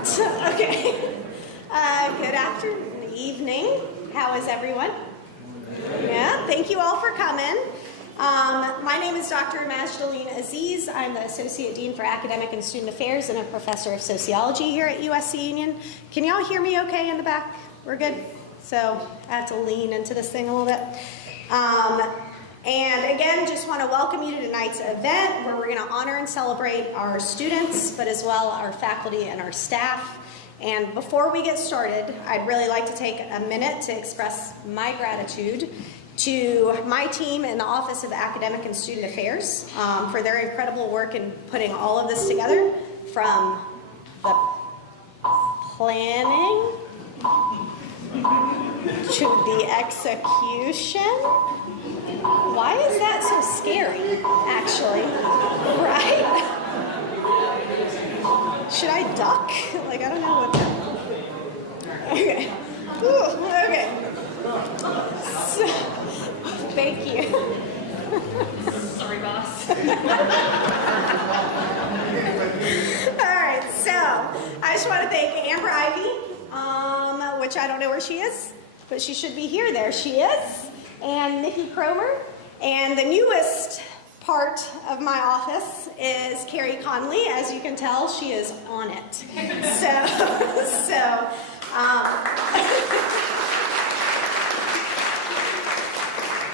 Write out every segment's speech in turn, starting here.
stopped. Okay. Good afternoon, evening. How is everyone? Yeah, thank you all for coming. My name is Dr. Majdaleen Aziz. I'm the Associate Dean for Academic and Student Affairs and a Professor of Sociology here at USC-Union. Can y'all hear me okay in the back? We're good? So I have to lean into this thing a little bit. And again, just want to welcome you to tonight's event where we're going to honor and celebrate our students, but as well our faculty and our staff. And before we get started, I'd really like to take a minute to express my gratitude to my team in the Office of Academic and Student Affairs for their incredible work in putting all of this together, from the planning to the execution. Why is that so scary, actually? Right? Should I duck? Like, I don't know what that... Okay. Ooh, okay. So, thank you. Sorry, boss. All right, so I just want to thank Amber Ivy, which I don't know where she is, but she should be here. There she is. And Nikki Cromer. And the newest part of my office is Carrie Conley. As you can tell, she is on it.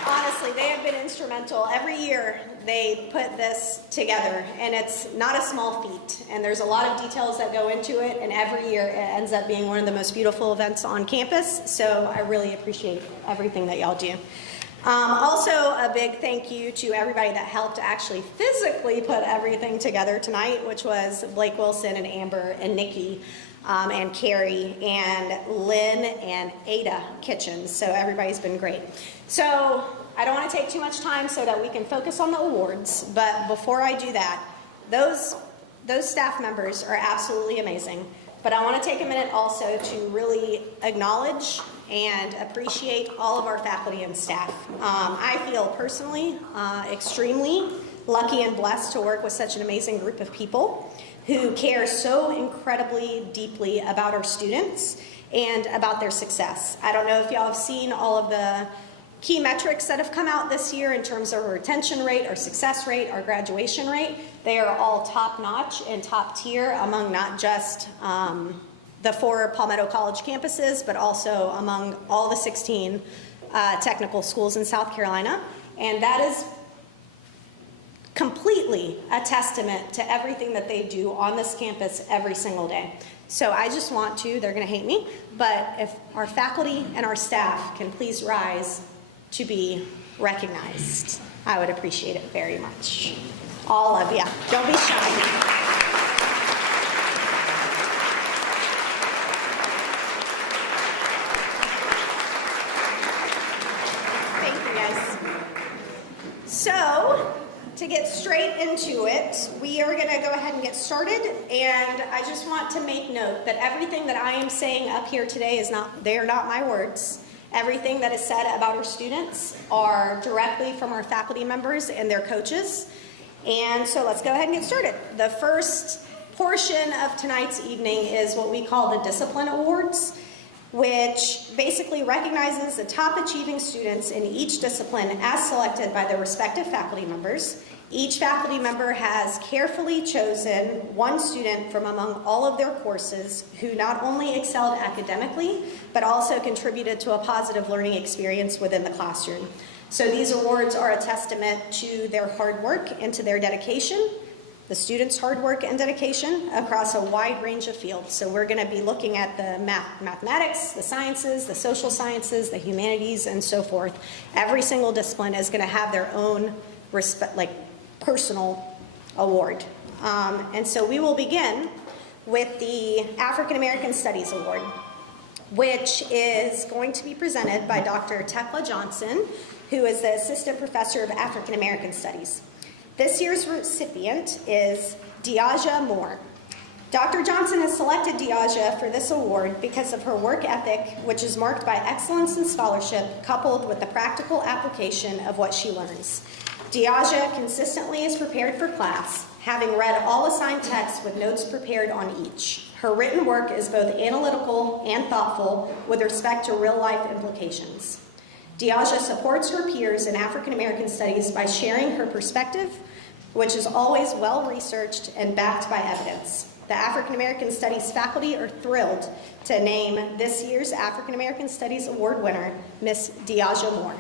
Honestly, they have been instrumental. Every year they put this together, and it's not a small feat. And there's a lot of details that go into it, and every year it ends up being one of the most beautiful events on campus. So I really appreciate everything that y'all do. Also, a big thank you to everybody that helped actually physically put everything together tonight, which was Blake Wilson and Amber and Nikki and Carrie and Lynn and Ada Kitchens. So everybody's been great. So I don't want to take too much time so that we can focus on the awards, but before I do that, those staff members are absolutely amazing. But I want to take a minute also to really acknowledge and appreciate all of our faculty and staff. I feel personally extremely lucky and blessed to work with such an amazing group of people who care so incredibly deeply about our students and about their success. I don't know if y'all have seen all of the key metrics that have come out this year in terms of our retention rate, our success rate, our graduation rate. They are all top-notch and top-tier among not just the 4 Palmetto College campuses, but also among all the 16 technical schools in South Carolina. And that is completely a testament to everything that they do on this campus every single day. So I just want to, they're going to hate me, but if our faculty and our staff can please rise to be recognized, I would appreciate it very much. All of you. Don't be shy. So, to get straight into it, we are going to go ahead and get started, and I just want to make note that everything that I am saying up here today they are not my words. Everything that is said about our students are directly from our faculty members and their coaches. And so let's go ahead and get started. The first portion of tonight's evening is what we call the Discipline Awards, which basically recognizes the top achieving students in each discipline as selected by their respective faculty members. Each faculty member has carefully chosen one student from among all of their courses who not only excelled academically, but also contributed to a positive learning experience within the classroom. So these awards are a testament to their hard work and to their dedication, the students' hard work and dedication across a wide range of fields. So we're going to be looking at the mathematics, the sciences, the social sciences, the humanities, and so forth. Every single discipline is going to have their own personal award. And so we will begin with the African American Studies Award, which is going to be presented by Dr. Tekla Johnson, who is the Assistant Professor of African American Studies. This year's recipient is Diaja Moore. Dr. Johnson has selected Diaja for this award because of her work ethic, which is marked by excellence in scholarship coupled with the practical application of what she learns. Diaja consistently is prepared for class, having read all assigned texts with notes prepared on each. Her written work is both analytical and thoughtful with respect to real-life implications. Diaja supports her peers in African American studies by sharing her perspective, which is always well-researched and backed by evidence. The African American Studies faculty are thrilled to name this year's African American Studies Award winner, Miss Diaja Moore.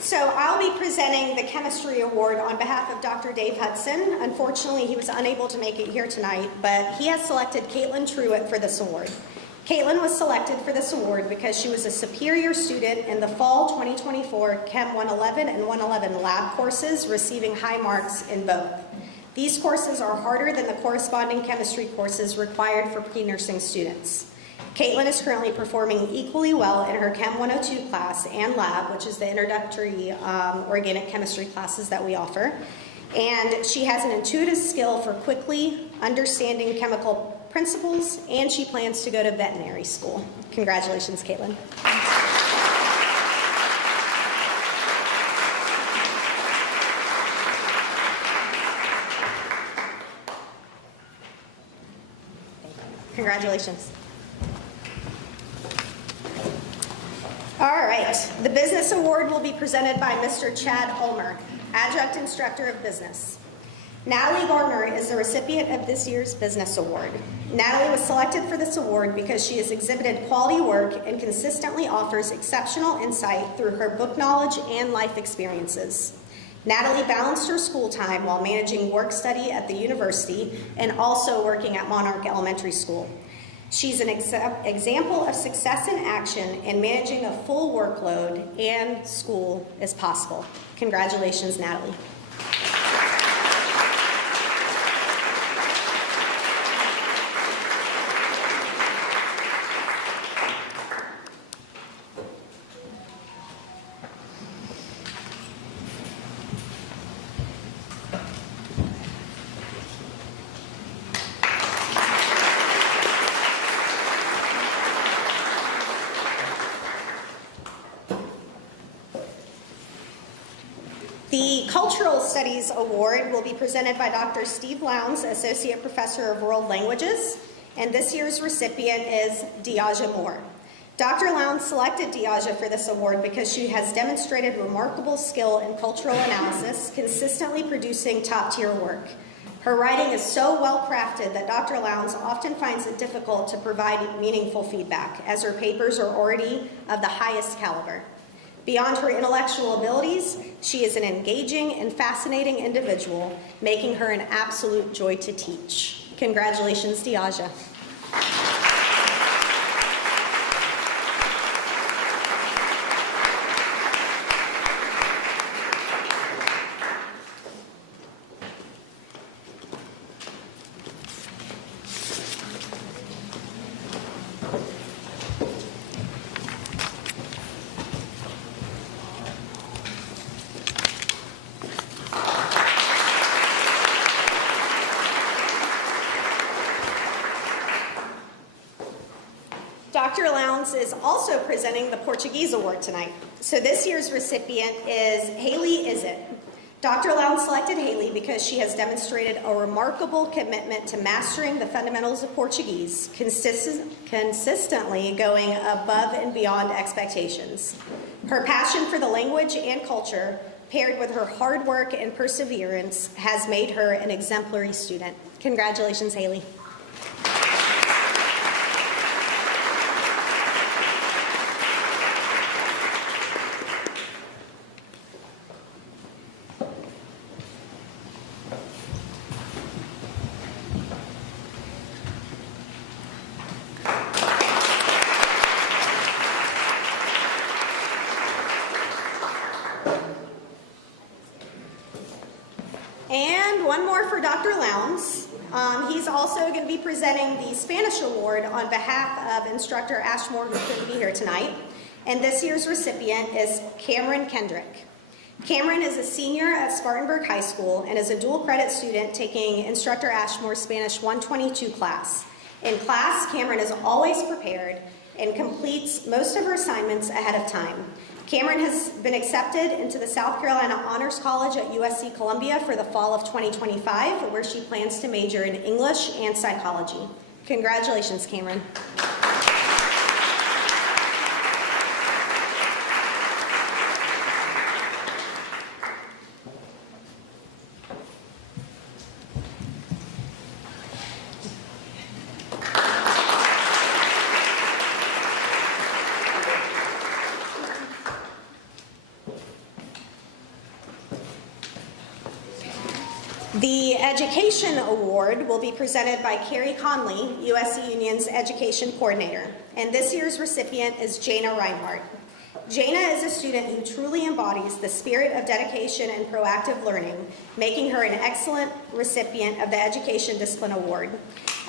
So I'll be presenting the Chemistry Award on behalf of Dr. Dave Hudson. Unfortunately, he was unable to make it here tonight, but he has selected Caitlin Truitt for this award. Caitlin was selected for this award because she was a superior student in the fall 2024 Chem 111 and 111 lab courses, receiving high marks in both. These courses are harder than the corresponding chemistry courses required for pre-nursing students. Caitlin is currently performing equally well in her Chem 102 class and lab, which is the introductory organic chemistry classes that we offer. And she has an intuitive skill for quickly understanding chemical principles, and she plans to go to veterinary school. Congratulations, Caitlin. Congratulations. All right, the Business Award will be presented by Mr. Chad Ulmer, Adjunct Instructor of Business. Natalie Garner is the recipient of this year's Business Award. Natalie was selected for this award because she has exhibited quality work and consistently offers exceptional insight through her book knowledge and life experiences. Natalie balanced her school time while managing work study at the university and also working at Monarch Elementary School. She's an example of success in action, and managing a full workload and school is possible. Congratulations, Natalie. The Cultural Studies Award will be presented by Dr. Steve Lowndes, Associate Professor of World Languages, and this year's recipient is Diaja Moore. Dr. Lowndes selected Diaja for this award because she has demonstrated remarkable skill in cultural analysis, consistently producing top-tier work. Her writing is so well-crafted that Dr. Lowndes often finds it difficult to provide meaningful feedback, as her papers are already of the highest caliber. Beyond her intellectual abilities, she is an engaging and fascinating individual, making her an absolute joy to teach. Congratulations, Diaja. Dr. Lowndes is also presenting the Portuguese Award tonight. So this year's recipient is Haley Izzet. Dr. Lowndes selected Haley because she has demonstrated a remarkable commitment to mastering the fundamentals of Portuguese, consistently going above and beyond expectations. Her passion for the language and culture, paired with her hard work and perseverance, has made her an exemplary student. Congratulations, Haley. one more for Dr. Lowndes. He's also going to be presenting the Spanish Award on behalf of instructor Ashmore, who couldn't be here tonight. And this year's recipient is Cameron Kendrick. Cameron is a senior at Spartanburg High School and is a dual credit student taking instructor Ashmore's Spanish 122 class. In class, Cameron is always prepared and completes most of her assignments ahead of time. Cameron has been accepted into the South Carolina Honors College at USC-Columbia for the fall of 2025, where she plans to major in English and psychology. Congratulations, Cameron. The Education Award will be presented by Carrie Conley, USC-Union's Education Coordinator, and this year's recipient is Jana Reinhardt. Jana is a student who truly embodies the spirit of dedication and proactive learning, making her an excellent recipient of the Education Discipline Award.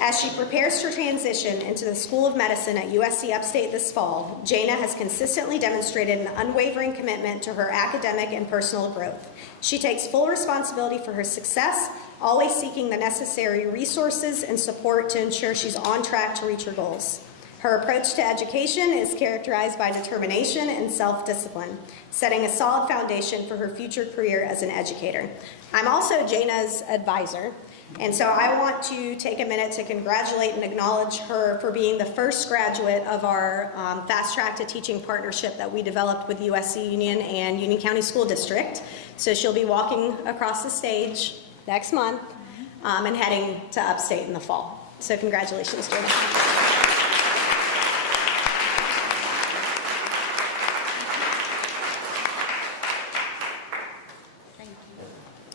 As she prepares to transition into the School of Medicine at USC Upstate this fall, Jana has consistently demonstrated an unwavering commitment to her academic and personal growth. She takes full responsibility for her success, always seeking the necessary resources and support to ensure she's on track to reach her goals. Her approach to education is characterized by determination and self-discipline, setting a solid foundation for her future career as an educator. I'm also Jana's advisor, and so I want to take a minute to congratulate and acknowledge her for being the first graduate of our Fast Track to Teaching partnership that we developed with USC-Union and Union County School District. So she'll be walking across the stage next month and heading to Upstate in the fall. So congratulations, Jana.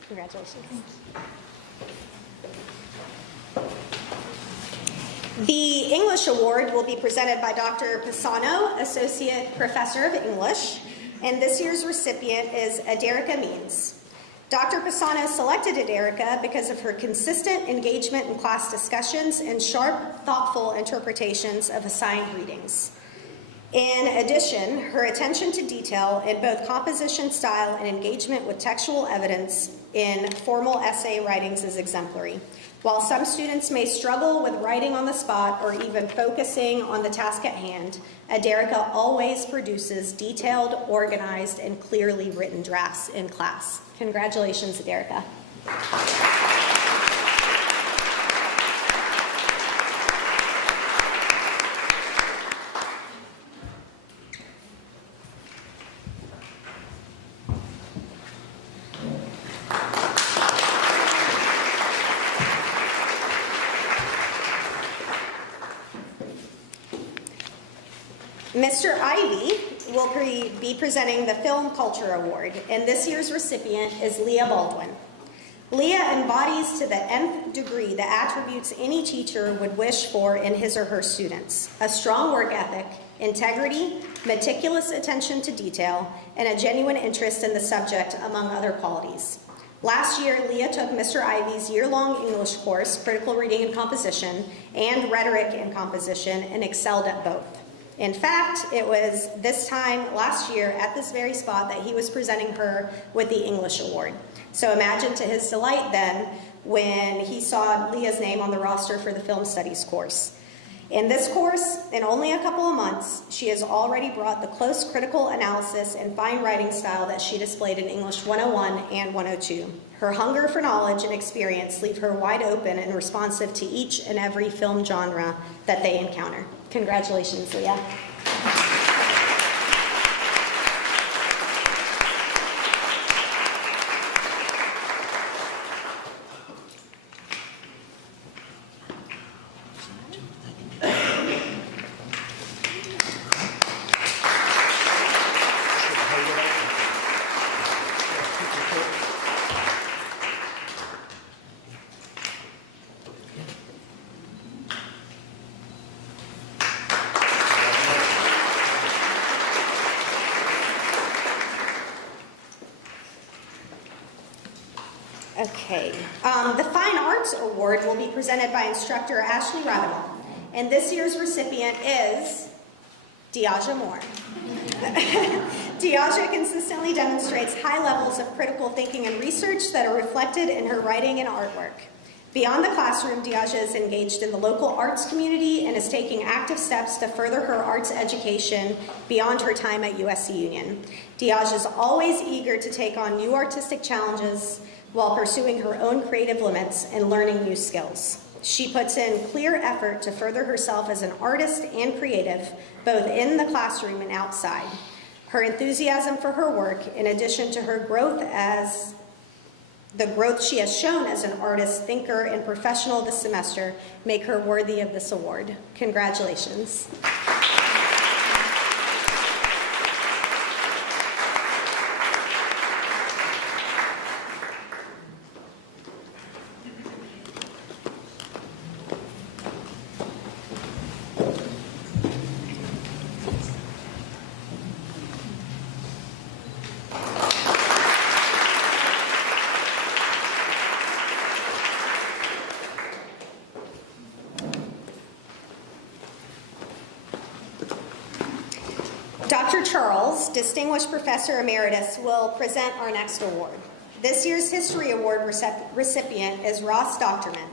Congratulations. The English Award will be presented by Dr. Pisano, Associate Professor of English, and this year's recipient is Aderica Means. Dr. Pisano selected Aderica because of her consistent engagement in class discussions and sharp, thoughtful interpretations of assigned readings. In addition, her attention to detail in both composition style and engagement with textual evidence in formal essay writings is exemplary. While some students may struggle with writing on the spot or even focusing on the task at hand, Aderica always produces detailed, organized, and clearly written drafts in class. Congratulations, Aderica. Mr. Ivy will be presenting the Film Culture Award, and this year's recipient is Leah Baldwin. Leah embodies to the nth degree the attributes any teacher would wish for in his or her students: a strong work ethic, integrity, meticulous attention to detail, and a genuine interest in the subject, among other qualities. Last year, Leah took Mr. Ivy's year-long English course, Critical Reading and Composition, and Rhetoric and Composition, and excelled at both. In fact, it was this time last year at this very spot that he was presenting her with the English Award. So imagine to his delight then when he saw Leah's name on the roster for the Film Studies course. In this course, in only a couple of months, she has already brought the close critical analysis and fine writing style that she displayed in English 101 and 102. Her hunger for knowledge and experience leave her wide open and responsive to each and every film genre that they encounter. Congratulations, Leah. Okay. The Fine Arts Award will be presented by instructor Ashley Ravenel, and this year's recipient is Diaja Moore. Diaja consistently demonstrates high levels of critical thinking and research that are reflected in her writing and artwork. Beyond the classroom, Diaja is engaged in the local arts community and is taking active steps to further her arts education beyond her time at USC-Union. Diaja is always eager to take on new artistic challenges while pursuing her own creative limits and learning new skills. She puts in clear effort to further herself as an artist and creative, both in the classroom and outside. Her enthusiasm for her work, in addition to her growth as the growth she has shown as an artist, thinker, and professional this semester, make her worthy of this award. Congratulations. Dr. Charles, Distinguished Professor Emeritus, will present our next award. This year's History Award recipient is Ross Doctorman.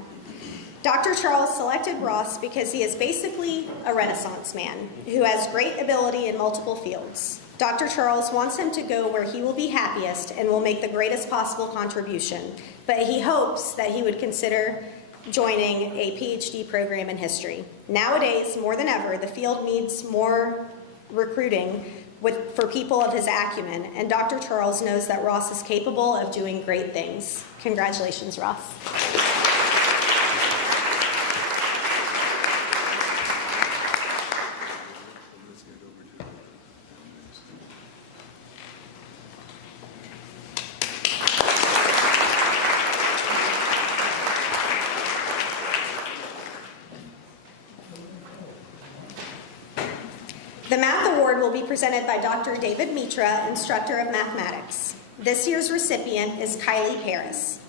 Dr. Charles selected Ross because he is basically a Renaissance man who has great ability in multiple fields. Dr. Charles wants him to go where he will be happiest and will make the greatest possible contribution, but he hopes that he would consider joining a PhD program in history. Nowadays, more than ever, the field needs more recruiting for people of his acumen, and Dr. Charles knows that Ross is capable of doing great things. Congratulations, Ross. The Math Award will be presented by Dr. David Mitra, Instructor of Mathematics. This year's recipient is Kylie Harris.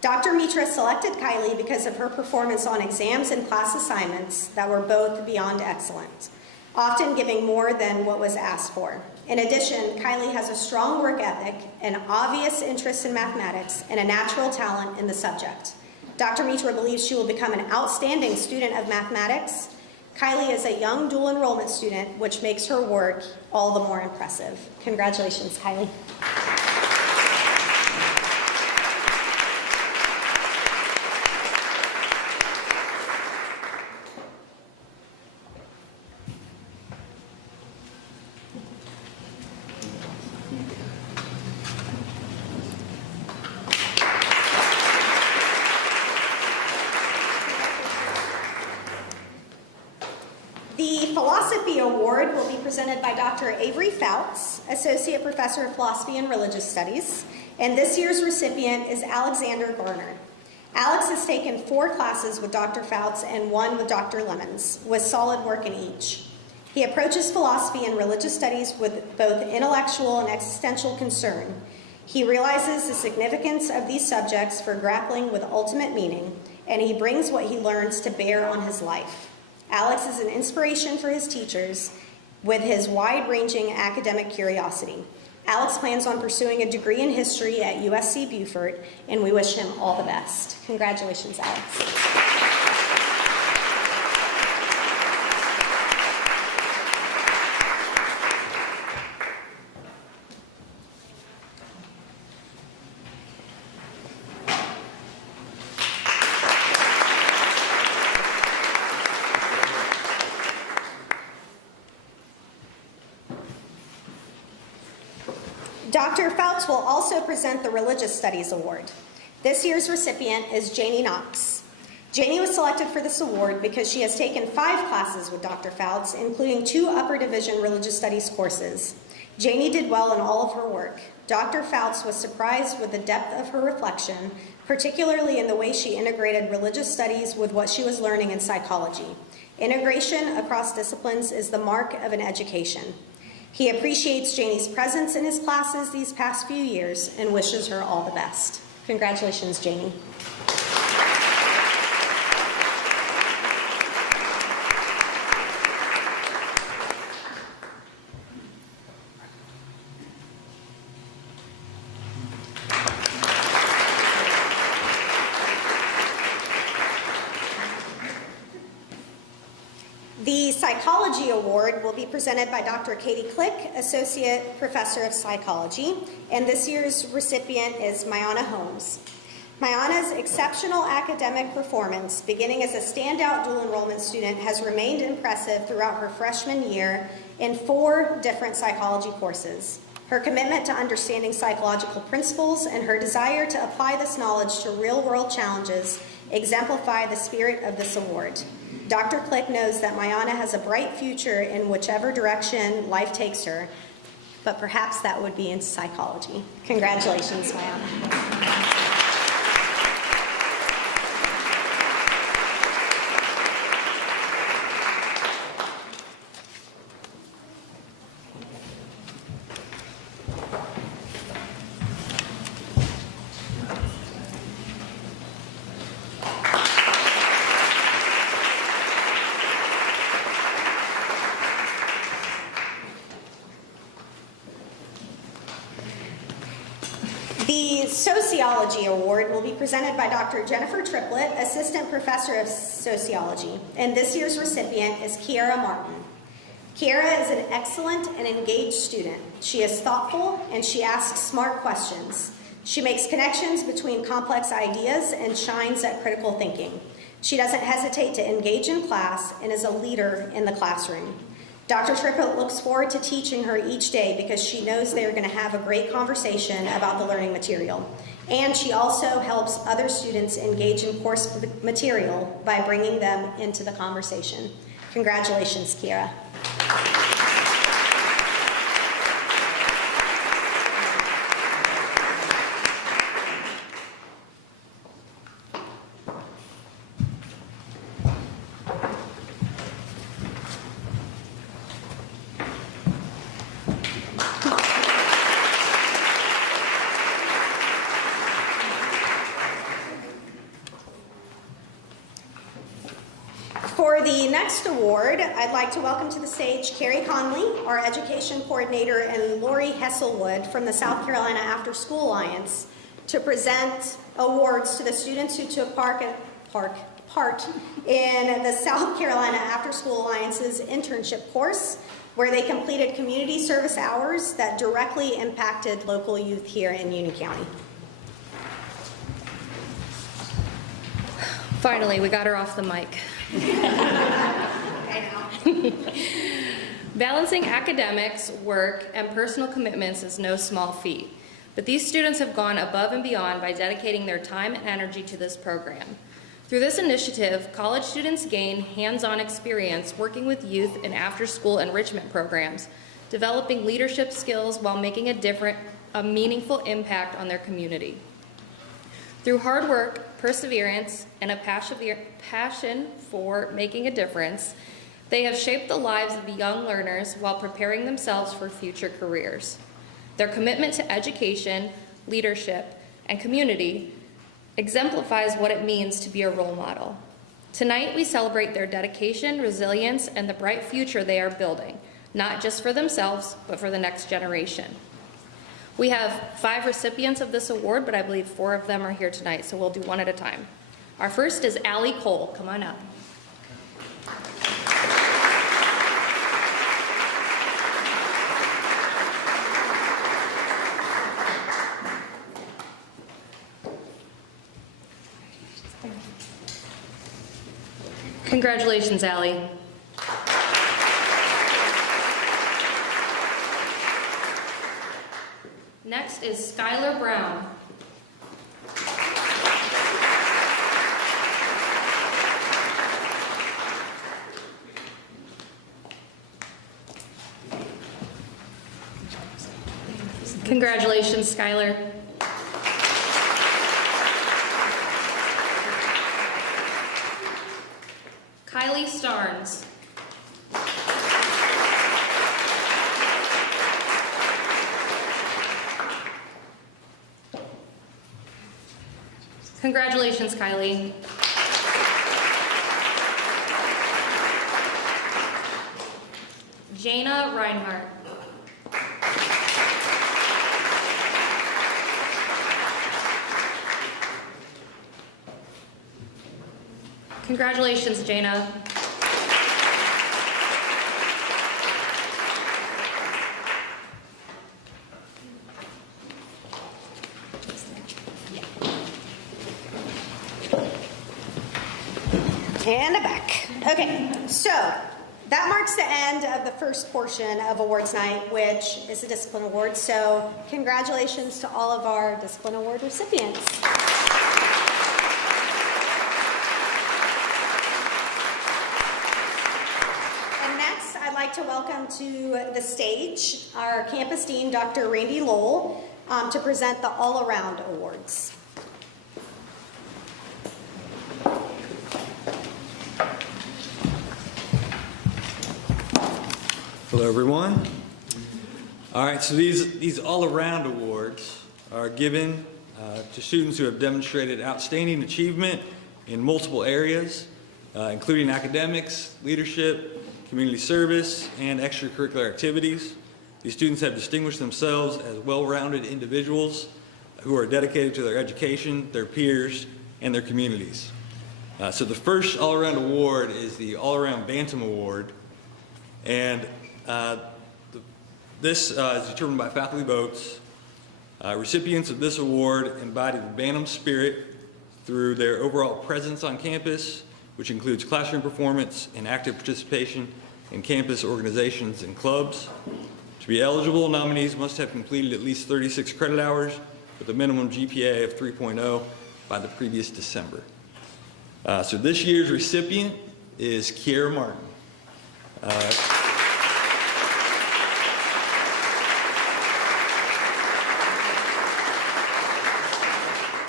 Dr. Mitra selected Kylie because of her performance on exams and class assignments that were both beyond excellent, often giving more than what was asked for. In addition, Kylie has a strong work ethic, an obvious interest in mathematics, and a natural talent in the subject. Dr. Mitra believes she will become an outstanding student of mathematics. Kylie is a young dual enrollment student, which makes her work all the more impressive. Congratulations, Kylie. The Philosophy Award will be presented by Dr. Avery Fouts, Associate Professor of Philosophy and Religious Studies, and this year's recipient is Alexander Garner. Alex has taken 4 classes with Dr. Fouts and 1 with Dr. Lemons, with solid work in each. He approaches philosophy and religious studies with both intellectual and existential concern. He realizes the significance of these subjects for grappling with ultimate meaning, and he brings what he learns to bear on his life. Alex is an inspiration for his teachers with his wide-ranging academic curiosity. Alex plans on pursuing a degree in history at USC Beaufort, and we wish him all the best. Congratulations, Alex. Dr. Fouts will also present the Religious Studies Award. This year's recipient is Janie Knox. Janie was selected for this award because she has taken 5 classes with Dr. Fouts, including 2 upper division religious studies courses. Janie did well in all of her work. Dr. Fouts was surprised with the depth of her reflection, particularly in the way she integrated religious studies with what she was learning in psychology. Integration across disciplines is the mark of an education. He appreciates Janie's presence in his classes these past few years and wishes her all the best. Congratulations, Jamie. The Psychology Award will be presented by Dr. Katie Click, Associate Professor of Psychology, and this year's recipient is Mayana Holmes. Mayana's exceptional academic performance, beginning as a standout dual enrollment student, has remained impressive throughout her freshman year in 4 different psychology courses. Her commitment to understanding psychological principles and her desire to apply this knowledge to real-world challenges exemplify the spirit of this award. Dr. Click knows that Mayana has a bright future in whichever direction life takes her, but perhaps that would be in psychology. Congratulations, Mayana. The Sociology Award will be presented by Dr. Jennifer Triplett, Assistant Professor of Sociology, and this year's recipient is Kiara Martin. Kiara is an excellent and engaged student. She is thoughtful and she asks smart questions. She makes connections between complex ideas and shines at critical thinking. She doesn't hesitate to engage in class and is a leader in the classroom. Dr. Triplett looks forward to teaching her each day because she knows they are going to have a great conversation about the learning material. And she also helps other students engage in course material by bringing them into the conversation. Congratulations, Kiara. For the next award, I'd like to welcome to the stage Carrie Conley, our Education Coordinator, and Lori Hesselwood from the South Carolina After School Alliance to present awards to the students who took part in the South Carolina After School Alliance's internship course, where they completed community service hours that directly impacted local youth here in Union County. Finally, we got her off the mic. Balancing academics, work, and personal commitments is no small feat, but these students have gone above and beyond by dedicating their time and energy to this program. Through this initiative, college students gain hands-on experience working with youth in after-school enrichment programs, developing leadership skills while making a meaningful impact on their community. Through hard work, perseverance, and a passion for making a difference, they have shaped the lives of the young learners while preparing themselves for future careers. Their commitment to education, leadership, and community exemplifies what it means to be a role model. Tonight, we celebrate their dedication, resilience, and the bright future they are building, not just for themselves, but for the next generation. We have 5 recipients of this award, but I believe 4 of them are here tonight, so we'll do one at a time. Our first is Allie Cole. Come on up. Congratulations, Allie. Next is Skylar Brown. Congratulations, Skylar. Kylie Starnes. Congratulations, Kylie. Jana Reinhardt. Congratulations, Jana. And back. Okay, so that marks the end of the first portion of awards night, which is a discipline award. So congratulations to all of our discipline award recipients. And next, I'd like to welcome to the stage our campus dean, Dr. Randy Lowell, to present the all-around awards. Hello, everyone. All right, so these all-around awards are given to students who have demonstrated outstanding achievement in multiple areas, including academics, leadership, community service, and extracurricular activities. These students have distinguished themselves as well-rounded individuals who are dedicated to their education, their peers, and their communities. So the first all-around award is the All-Around Bantam Award, and this is determined by faculty votes. Recipients of this award embody the Bantam spirit through their overall presence on campus, which includes classroom performance and active participation in campus organizations and clubs. To be eligible, nominees must have completed at least 36 credit hours with a minimum GPA of 3.0 by the previous December. So this year's recipient is Kiera Martin.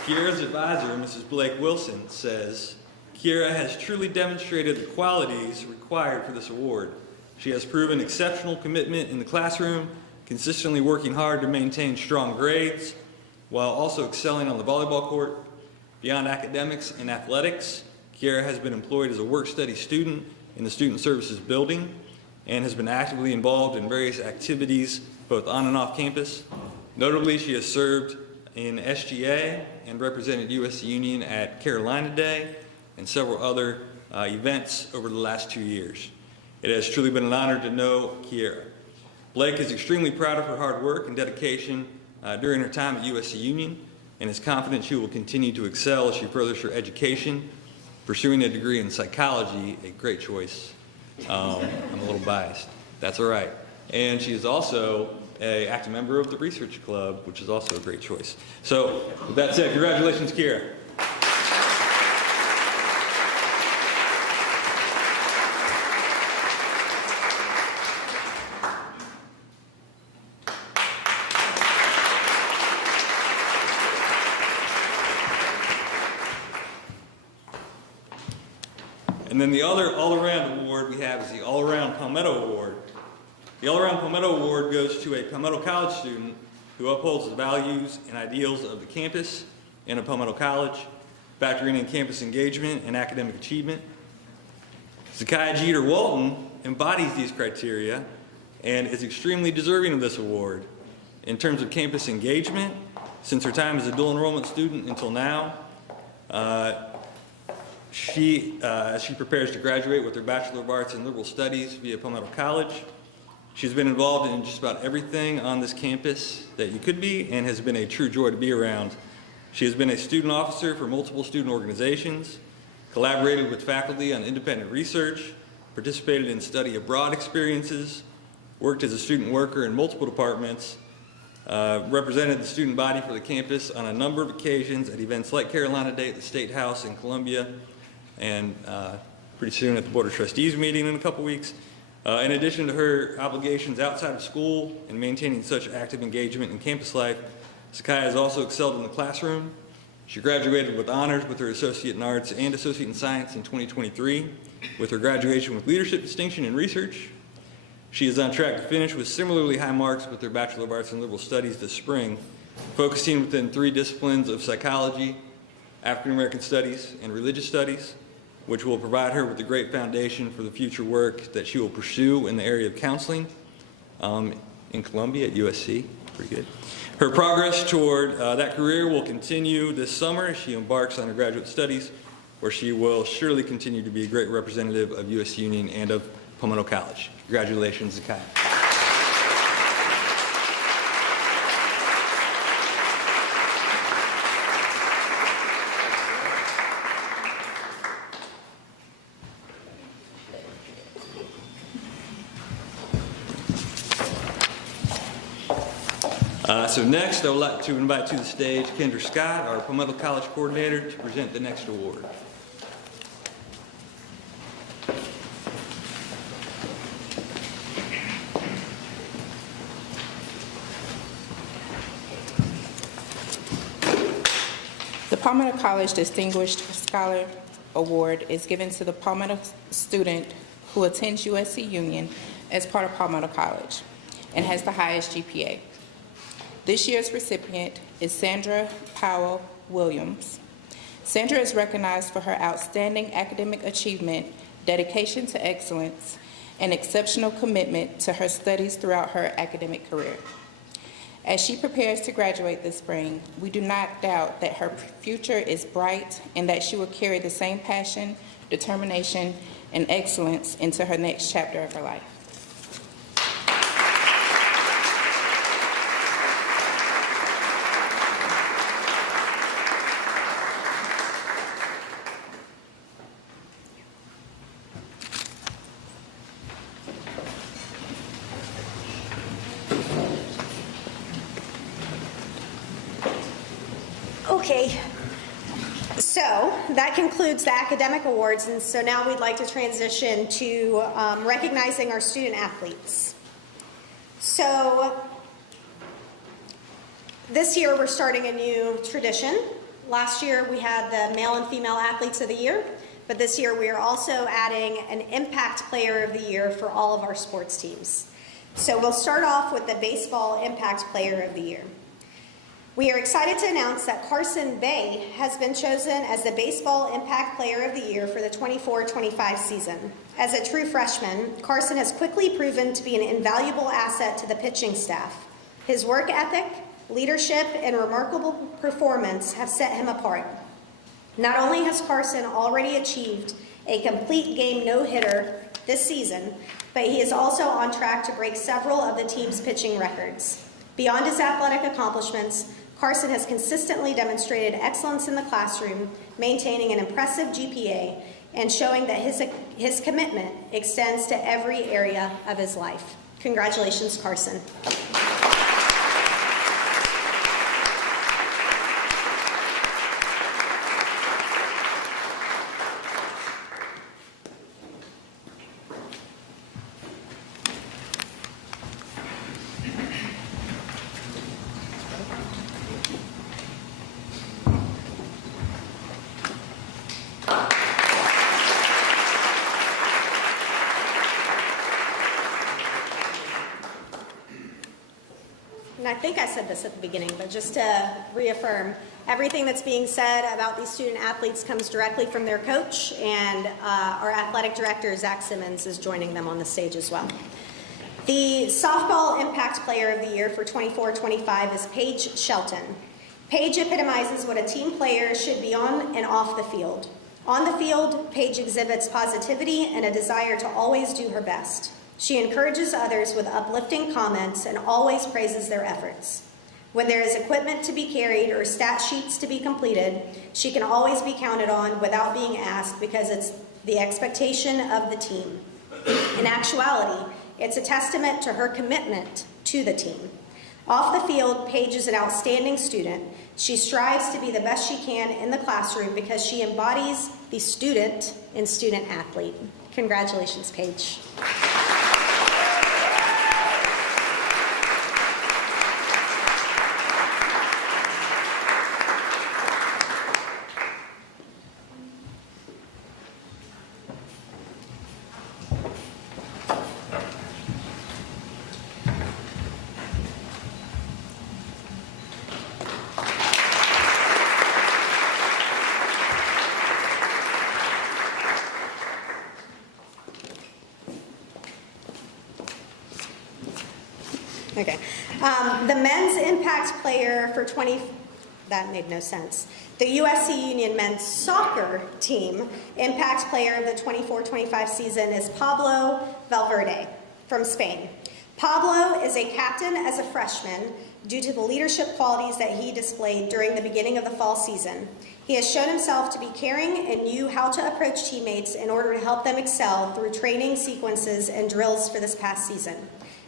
Kiera's advisor, Mrs. Blake Wilson, says, Kiera has truly demonstrated the qualities required for this award. She has proven exceptional commitment in the classroom, consistently working hard to maintain strong grades, while also excelling on the volleyball court. Beyond academics and athletics, Kiera has been employed as a work-study student in the Student Services building and has been actively involved in various activities both on and off campus. Notably, she has served in SGA and represented USC-Union at Carolina Day and several other events over the last 2 years. It has truly been an honor to know Kiera. Blake is extremely proud of her hard work and dedication during her time at USC-Union and is confident she will continue to excel as she furthers her education, pursuing a degree in psychology, a great choice. I'm a little biased. That's all right. And she is also an active member of the Research Club, which is also a great choice. So with that said, congratulations, Kiera. And then the other all-around award we have is the All-Around Palmetto Award. The All-Around Palmetto Award goes to a Palmetto College student who upholds the values and ideals of the campus and of Palmetto College, factoring in campus engagement and academic achievement. Zakiah Jeter Walton embodies these criteria and is extremely deserving of this award. In terms of campus engagement, since her time as a dual enrollment student until now, as she prepares to graduate with her Bachelor of Arts in Liberal Studies via Palmetto College, she's been involved in just about everything on this campus that you could be and has been a true joy to be around. She has been a student officer for multiple student organizations, collaborated with faculty on independent research, participated in study abroad experiences, worked as a student worker in multiple departments, represented the student body for the campus on a number of occasions at events like Carolina Day at the State House in Columbia, and pretty soon at the Board of Trustees meeting in a couple weeks. In addition to her obligations outside of school and maintaining such active engagement in campus life, Zakiah has also excelled in the classroom. She graduated with honors with her Associate in Arts and Associate in Science in 2023, with her graduation with Leadership Distinction in Research. She is on track to finish with similarly high marks with her Bachelor of Arts in Liberal Studies this spring, focusing within 3 disciplines of psychology, African American Studies, and Religious Studies, which will provide her with a great foundation for the future work that she will pursue in the area of counseling in Columbia at USC. Pretty good. Her progress toward that career will continue this summer as she embarks on her graduate studies, where she will surely continue to be a great representative of USC-Union and of Palmetto College. Congratulations, Zakai. So next, I would like to invite to the stage Kendra Scott, our Palmetto College Coordinator, to present the next award. The Palmetto College Distinguished Scholar Award is given to the Palmetto student who attends USC-Union as part of Palmetto College and has the highest GPA. This year's recipient is Sandra Powell Williams. Sandra is recognized for her outstanding academic achievement, dedication to excellence, and exceptional commitment to her studies throughout her academic career. As she prepares to graduate this spring, we do not doubt that her future is bright and that she will carry the same passion, determination, and excellence into her next chapter of her life. Okay, so that concludes the academic awards, and so now we'd like to transition to recognizing our student athletes. So this year we're starting a new tradition. Last year we had the male and female athletes of the year, but this year we are also adding an impact player of the year for all of our sports teams. So we'll start off with the baseball impact player of the year. We are excited to announce that Carson Bay has been chosen as the Baseball Impact Player of the Year for the 24-25 season. As a true freshman, Carson has quickly proven to be an invaluable asset to the pitching staff. His work ethic, leadership, and remarkable performance have set him apart. Not only has Carson already achieved a complete game no-hitter this season, but he is also on track to break several of the team's pitching records. Beyond his athletic accomplishments, Carson has consistently demonstrated excellence in the classroom, maintaining an impressive GPA, and showing that his commitment extends to every area of his life. Congratulations, Carson. And I think I said this at the beginning, but just to reaffirm, everything that's being said about these student athletes comes directly from their coach, and our athletic director, Zach Simmons, is joining them on the stage as well. The softball impact player of the year for 24-25 is Paige Shelton. Paige epitomizes what a team player should be on and off the field. On the field, Paige exhibits positivity and a desire to always do her best. She encourages others with uplifting comments and always praises their efforts. When there is equipment to be carried or stat sheets to be completed, she can always be counted on without being asked because it's the expectation of the team. In actuality, it's a testament to her commitment to the team. Off the field, Paige is an outstanding student. She strives to be the best she can in the classroom because she embodies the student in student athlete. Congratulations, Paige. Okay. The men's impact player for that made no sense. The USC-Union men's soccer team impact player of the 24-25 season is Pablo Valverde from Spain. Pablo is a captain as a freshman due to the leadership qualities that he displayed during the beginning of the fall season. He has shown himself to be caring and knew how to approach teammates in order to help them excel through training sequences and drills for this past season.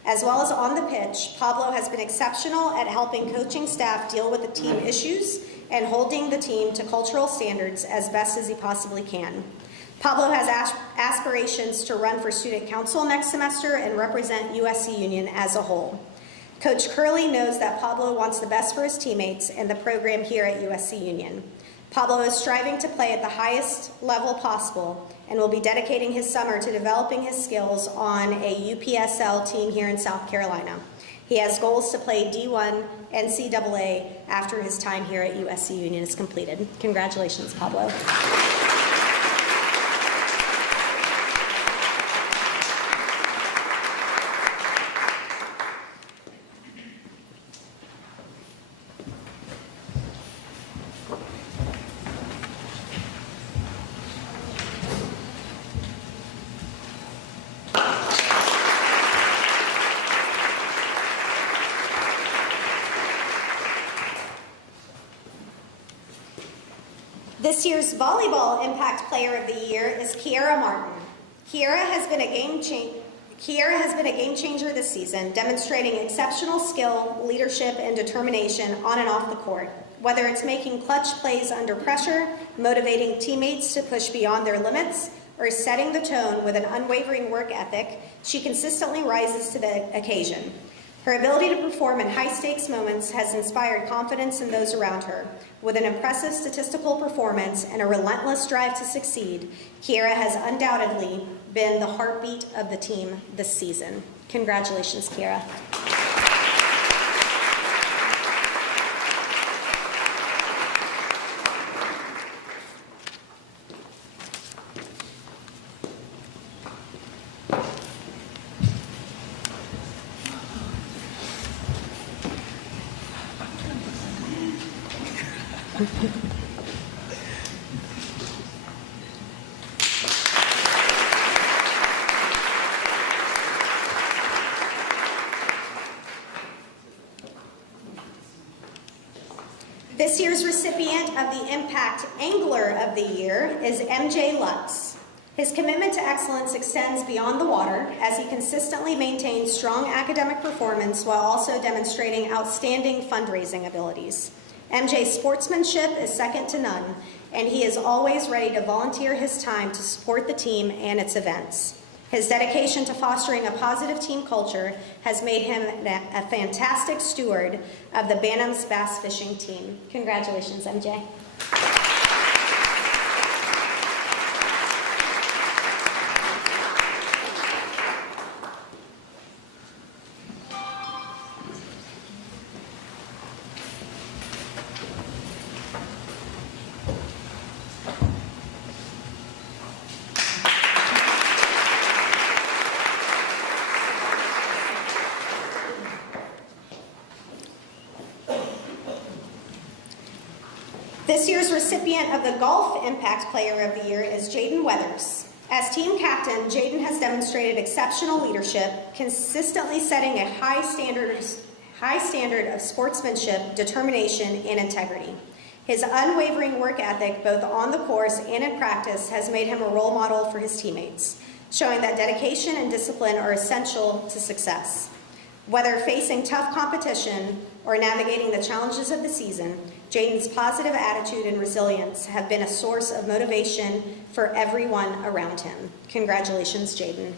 As well as on the pitch, Pablo has been exceptional at helping coaching staff deal with the team issues and holding the team to cultural standards as best as he possibly can. Pablo has aspirations to run for student council next semester and represent USC-Union as a whole. Coach Curley knows that Pablo wants the best for his teammates and the program here at USC-Union. Pablo is striving to play at the highest level possible and will be dedicating his summer to developing his skills on a UPSL team here in South Carolina. He has goals to play D1 NCAA after his time here at USC-Union is completed. Congratulations, Pablo. This year's Volleyball Impact Player of the Year is Kiara Martin. Kiara has been a game changer this season, demonstrating exceptional skill, leadership, and determination on and off the court. Whether it's making clutch plays under pressure, motivating teammates to push beyond their limits, or setting the tone with an unwavering work ethic, she consistently rises to the occasion. Her ability to perform in high-stakes moments has inspired confidence in those around her. With an impressive statistical performance and a relentless drive to succeed, Kiara has undoubtedly been the heartbeat of the team this season. Congratulations, Kiara. This year's recipient of the Impact Angler of the Year is MJ Lutz. His commitment to excellence extends beyond the water as he consistently maintains strong academic performance while also demonstrating outstanding fundraising abilities. MJ's sportsmanship is second to none, and he is always ready to volunteer his time to support the team and its events. His dedication to fostering a positive team culture has made him a fantastic steward of the Bantams bass fishing team. Congratulations, MJ. This year's recipient of the Golf Impact Player of the Year is Jaden Weathers. As team captain, Jaden has demonstrated exceptional leadership, consistently setting a high standard of sportsmanship, determination, and integrity. His unwavering work ethic, both on the course and in practice, has made him a role model for his teammates, showing that dedication and discipline are essential to success. Whether facing tough competition or navigating the challenges of the season, Jaden's positive attitude and resilience have been a source of motivation for everyone around him. Congratulations, Jaden.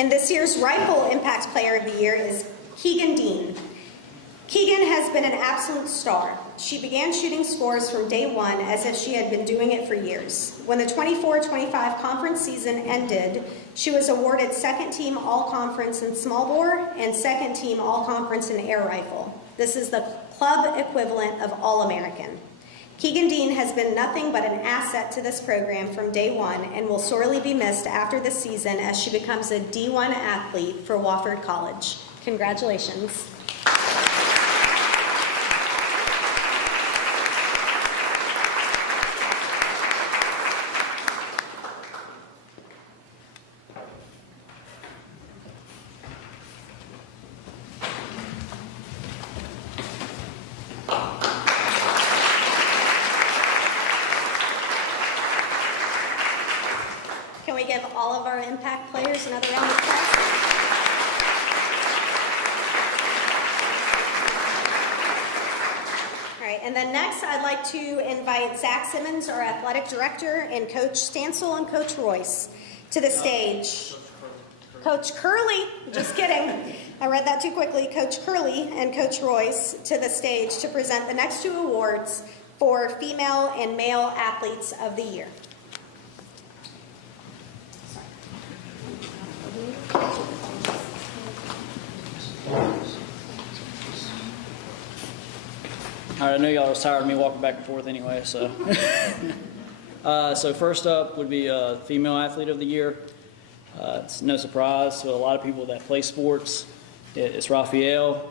And this year's Rifle Impact Player of the Year is Keegan Dean. Keegan has been an absolute star. She began shooting scores from day one as if she had been doing it for years. When the 24-25 conference season ended, she was awarded second team all-conference in small bore and second team all-conference in air rifle. This is the club equivalent of All-American. Keegan Dean has been nothing but an asset to this program from day one and will sorely be missed after the season as she becomes a D1 athlete for Wofford College. Congratulations. Can we give all of our impact players another round of applause? All right, and then next I'd like to invite Zach Simmons, our athletic director, and Coach Stansel and Coach Royce to the stage. Coach Curley, just kidding. I read that too quickly. Coach Curley and Coach Royce to the stage to present the next two awards for female and male athletes of the year. All right, I know y'all was tired of me walking back and forth anyway, so. So first up would be Female Athlete of the Year. It's no surprise to a lot of people that play sports. It's Raphael.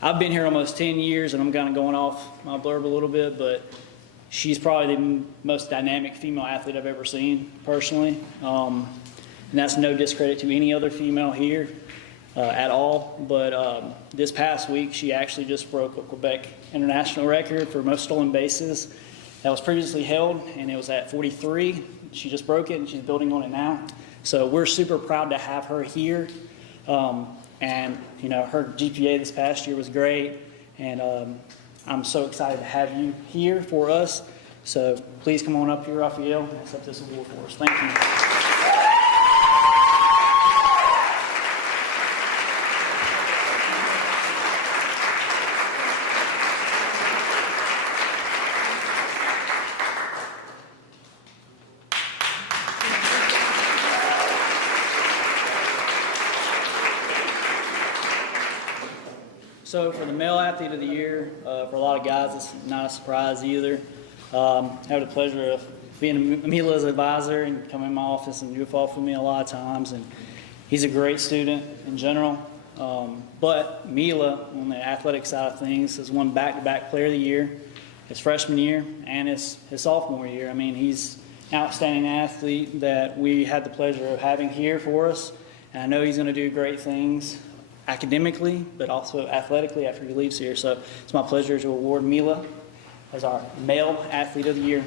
I've been here almost 10 years, and I'm kind of going off my blurb a little bit, but she's probably the most dynamic female athlete I've ever seen, personally. And that's no discredit to any other female here at all. But this past week, she actually just broke a Quebec international record for most stolen bases that was previously held, and it was at 43. She just broke it, and she's building on it now. So we're super proud to have her here. And, you know, her GPA this past year was great, and I'm so excited to have you here for us. So please come on up here, Raphael, and accept this award for us. Thank you. So for the Male Athlete of the Year, for a lot of guys, it's not a surprise either. I had the pleasure of being Mila's advisor and coming in my office and goof off with me a lot of times. And he's a great student in general. But Mila, on the athletic side of things, has won back-to-back Player of the Year his freshman year and his sophomore year. I mean, he's an outstanding athlete that we had the pleasure of having here for us. And I know he's going to do great things academically, but also athletically after he leaves here. So it's my pleasure to award Mila as our Male Athlete of the Year.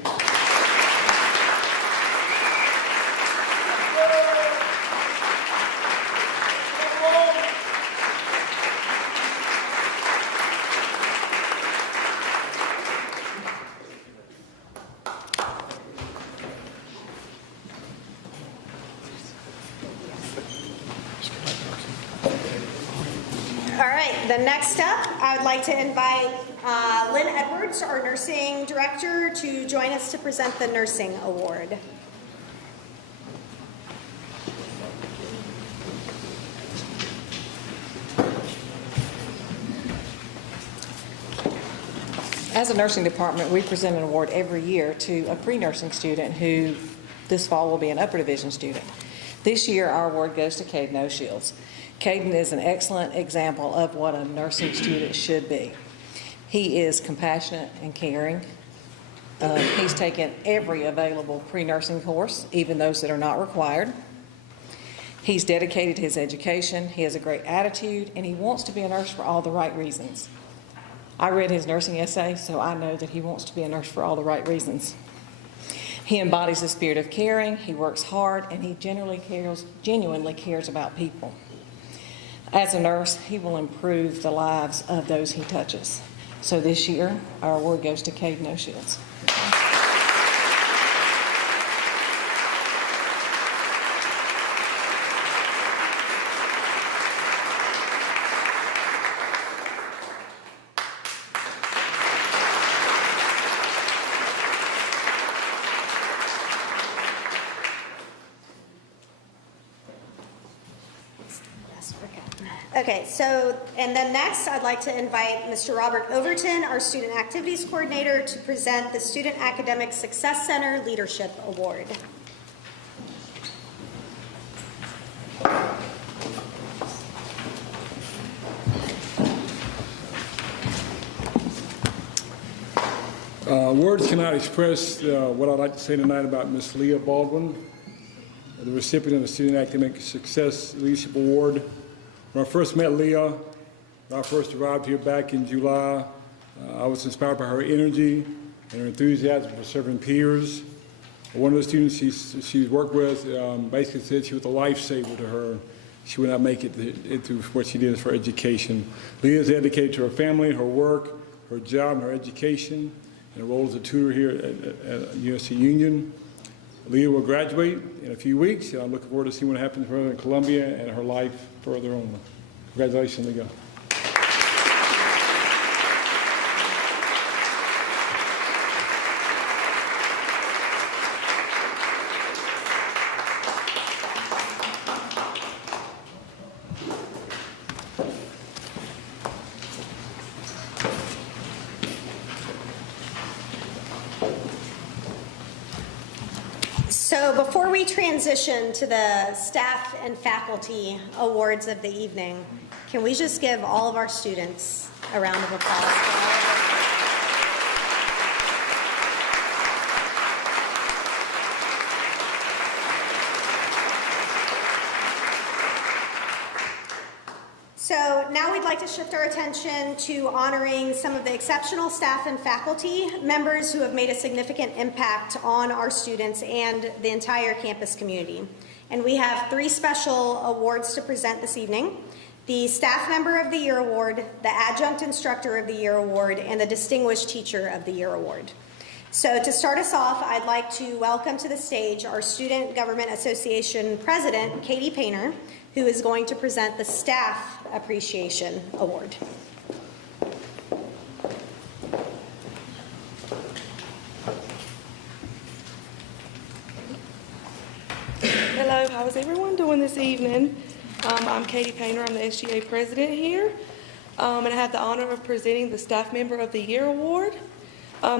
All right, the next up, I would like to invite Lynn Edwards, our nursing director, to join us to present the nursing award. As a nursing department, we present an award every year to a pre-nursing student who this fall will be an upper division student. This year, our award goes to Caden O'Shields. Caden is an excellent example of what a nursing student should be. He is compassionate and caring. He's taken every available pre-nursing course, even those that are not required. He's dedicated to his education. He has a great attitude, and he wants to be a nurse for all the right reasons. I read his nursing essay, so I know that he wants to be a nurse for all the right reasons. He embodies the spirit of caring, he works hard, and he genuinely cares about people. As a nurse, he will improve the lives of those he touches. So this year, our award goes to Caden O'Shields. Okay, so, and then next, I'd like to invite Mr. Robert Overton, our Student Activities Coordinator, to present the Student Academic Success Center Leadership Award. Words cannot express what I'd like to say tonight about Ms. Leah Baldwin, the recipient of the Student Academic Success Leadership Award. When I first met Leah, when I first arrived here back in July, I was inspired by her energy and her enthusiasm for serving peers. One of the students she's worked with basically said she was a lifesaver to her. She would not make it into what she did for education. Leah is dedicated to her family, her work, her job, and her education, and her role as a tutor here at USC-Union. Leah will graduate in a few weeks, and I'm looking forward to seeing what happens for her in Columbia and her life further on. Congratulations, Leah. So before we transition to the staff and faculty awards of the evening, can we just give all of our students a round of applause? So now we'd like to shift our attention to honoring some of the exceptional staff and faculty members who have made a significant impact on our students and the entire campus community. And we have 3 special awards to present this evening: the Staff Member of the Year Award, the Adjunct Instructor of the Year Award, and the Distinguished Teacher of the Year Award. So to start us off, I'd like to welcome to the stage our Student Government Association President, Katie Painter, who is going to present the Staff Appreciation Award. Hello, how is everyone doing this evening? I'm Katie Painter, I'm the SGA president here, and I have the honor of presenting the Staff Member of the Year Award.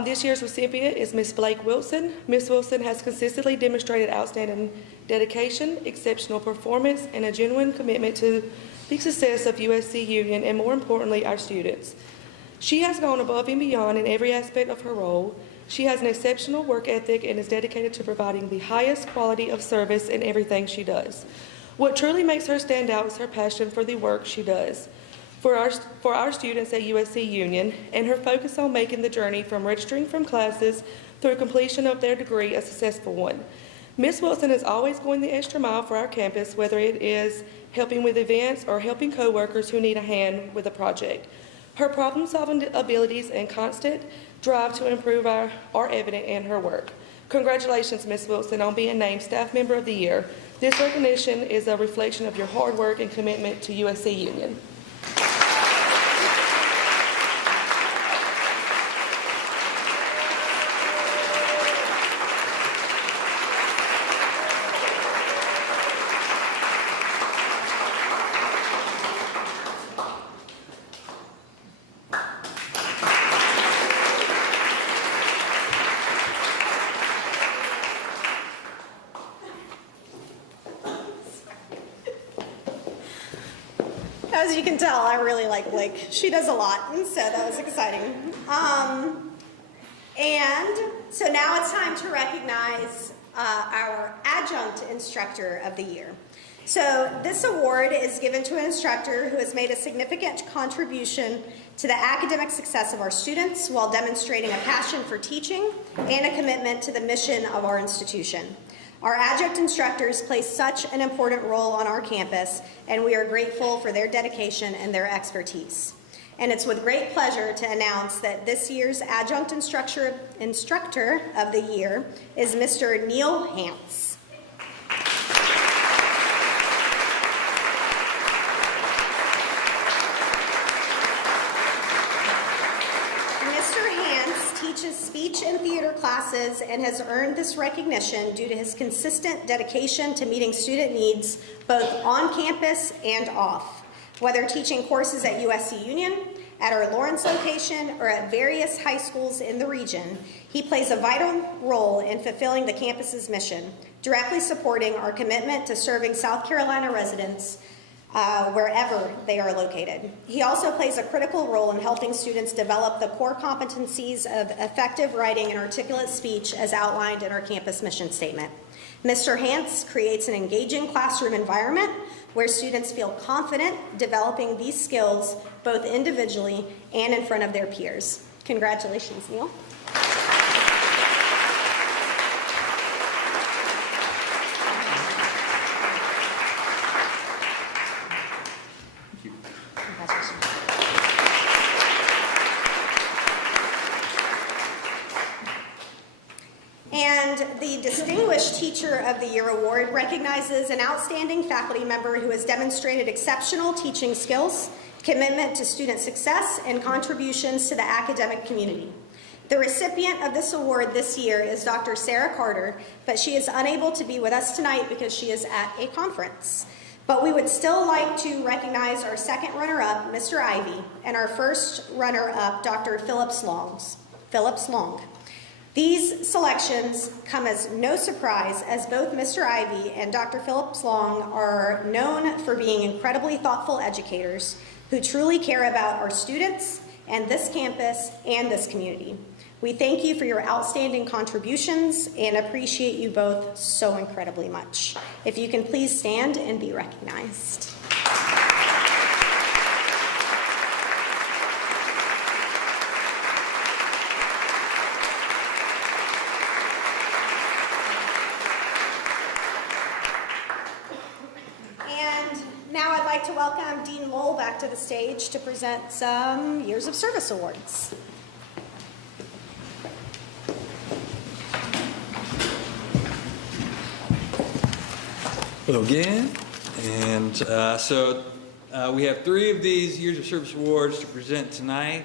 This year's recipient is Ms. Blake Wilson. Ms. Wilson has consistently demonstrated outstanding dedication, exceptional performance, and a genuine commitment to the success of USC-Union and, more importantly, our students. She has gone above and beyond in every aspect of her role. She has an exceptional work ethic and is dedicated to providing the highest quality of service in everything she does. What truly makes her stand out is her passion for the work she does for our students at USC-Union, and her focus on making the journey from registering from classes through completion of their degree a successful one. Ms. Wilson is always going the extra mile for our campus, whether it is helping with events or helping coworkers who need a hand with a project. Her problem-solving abilities and constant drive to improve are evident in her work. Congratulations, Ms. Wilson, on being named Staff Member of the Year. This recognition is a reflection of your hard work and commitment to USC-Union. As you can tell, I really like Blake. She does a lot, and so that was exciting. And so now it's time to recognize our Adjunct Instructor of the Year. So this award is given to an instructor who has made a significant contribution to the academic success of our students while demonstrating a passion for teaching and a commitment to the mission of our institution. Our adjunct instructors play such an important role on our campus, and we are grateful for their dedication and their expertise. And it's with great pleasure to announce that this year's Adjunct Instructor of the Year is Mr. Neil Hance. Teaches speech and theater classes and has earned this recognition due to his consistent dedication to meeting student needs both on campus and off. Whether teaching courses at USC-Union, at our Lawrence location, or at various high schools in the region, he plays a vital role in fulfilling the campus's mission, directly supporting our commitment to serving South Carolina residents wherever they are located. He also plays a critical role in helping students develop the core competencies of effective writing and articulate speech as outlined in our campus mission statement. Mr. Hance creates an engaging classroom environment where students feel confident developing these skills both individually and in front of their peers. Congratulations, Neil. And the Distinguished Teacher of the Year Award recognizes an outstanding faculty member who has demonstrated exceptional teaching skills, commitment to student success, and contributions to the academic community. The recipient of this award this year is Dr. Sarah Carter, but she is unable to be with us tonight because she is at a conference. But we would still like to recognize our second runner-up, Mr. Ivy, and our first runner-up, Dr. Phillips Long. These selections come as no surprise, as both Mr. Ivy and Dr. Phillips Long are known for being incredibly thoughtful educators who truly care about our students and this campus and this community. We thank you for your outstanding contributions and appreciate you both so incredibly much. If you can please stand and be recognized. Now I'd like to welcome Dean Lowell back to the stage to present some Years of Service Awards. Hello again. And we have 3 of these Years of Service Awards to present tonight.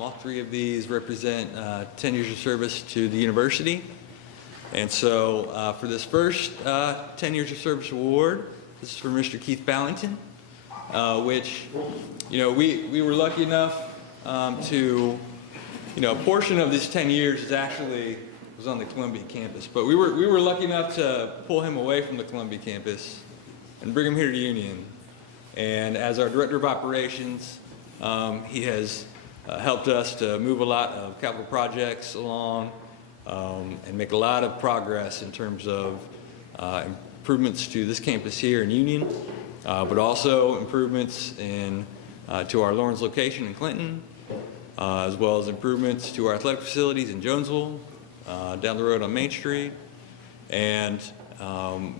All 3 of these represent 10 years of service to the university. And so for this first 10 Years of Service Award, this is for Mr. Keith Ballington, which, we were lucky enough to, a portion of this 10 years was on the Columbia campus, but we were lucky enough to pull him away from the Columbia campus and bring him here to Union. And as our Director of Operations, he has helped us to move a lot of capital projects along and make a lot of progress in terms of improvements to this campus here in Union, but also improvements to our Lawrence location in Clinton, as well as improvements to our athletic facilities in Jonesville, down the road on Main Street. And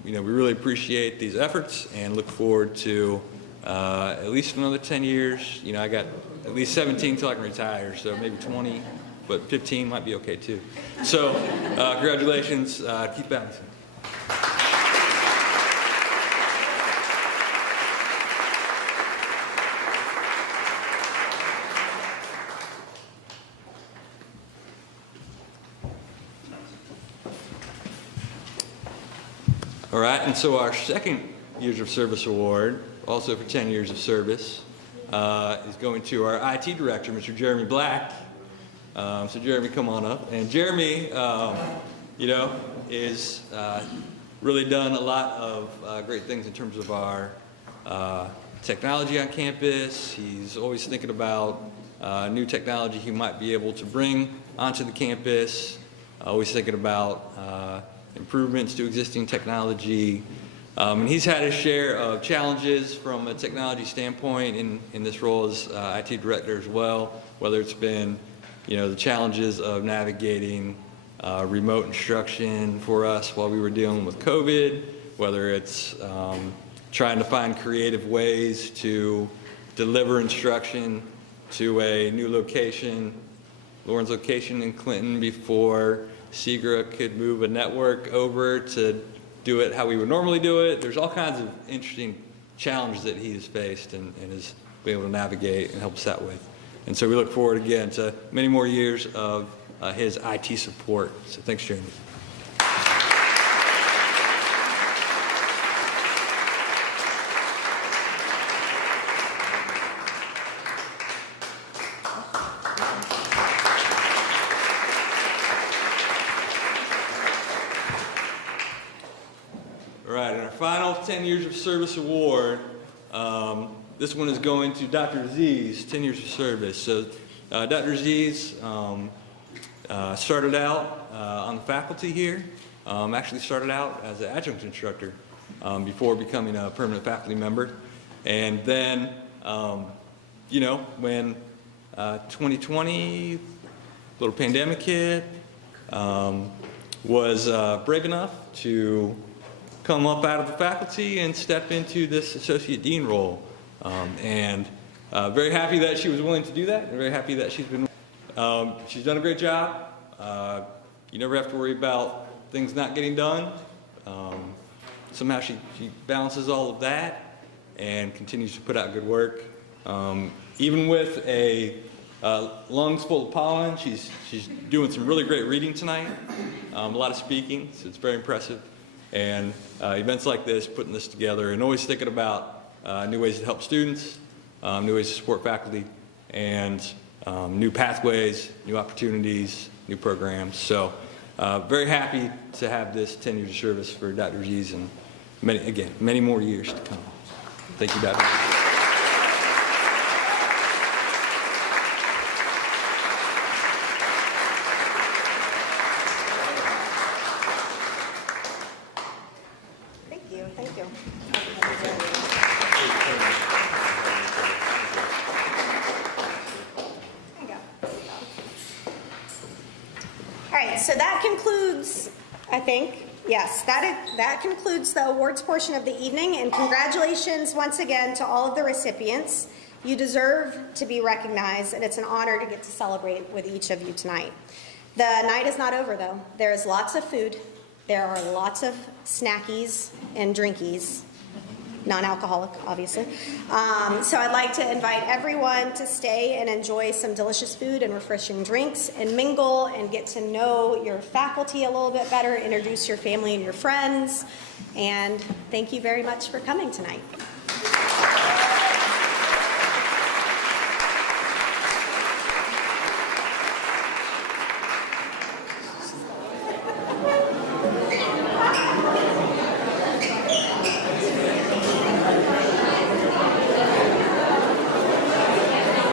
we really appreciate these efforts and look forward to at least another 10 years. I got at least 17 till I can retire, so maybe 20, but 15 might be okay too. So congratulations, Keith Ballington. All right, and so our second Years of Service Award, also for 10 years of service, is going to our IT Director, Mr. Jeremy Black. So Jeremy, come on up. And Jeremy, is really done a lot of great things in terms of our technology on campus. He's always thinking about new technology he might be able to bring onto the campus, always thinking about improvements to existing technology. And he's had his share of challenges from a technology standpoint in this role as IT Director as well, whether it's been the challenges of navigating remote instruction for us while we were dealing with COVID, whether it's trying to find creative ways to deliver instruction to a new location, Lawrence location in Clinton, before SEGRA could move a network over to do it how we would normally do it. There's all kinds of interesting challenges that he has faced and has been able to navigate and help us out with. And so we look forward again to many more years of his IT support. So thanks, Jeremy. right, and our final 10 Years of Service Award, this one is going to Dr. Aziz, 10 years of service. So Dr. Aziz started out on the faculty here, actually started out as an adjunct instructor before becoming a permanent faculty member. And then, you know, when 2020, little pandemic hit, was brave enough to come up out of the faculty and step into this associate dean role. And very happy that she was willing to do that, and very happy that she's done a great job. You never have to worry about things not getting done. Somehow she balances all of that and continues to put out good work. Even with a lungs full of pollen, she's doing some really great reading tonight, a lot of speaking, so it's very impressive. And events like this, putting this together, and always thinking about new ways to help students, new ways to support faculty, and new pathways, new opportunities, new programs. So very happy to have this 10 years of service for Dr. Aziz, and many more years to come. Thank you, Dr. Thank you. All right, so that concludes, I think, yes, that concludes the awards portion of the evening, and congratulations once again to all of the recipients. You deserve to be recognized, and it's an honor to get to celebrate with each of you tonight. The night is not over, though. There is lots of food. There are lots of snackies and drinkies, non-alcoholic, obviously. So I'd like to invite everyone to stay and enjoy some delicious food and refreshing drinks and mingle and get to know your faculty a little bit better, introduce your family and your friends. And thank you very much for coming tonight.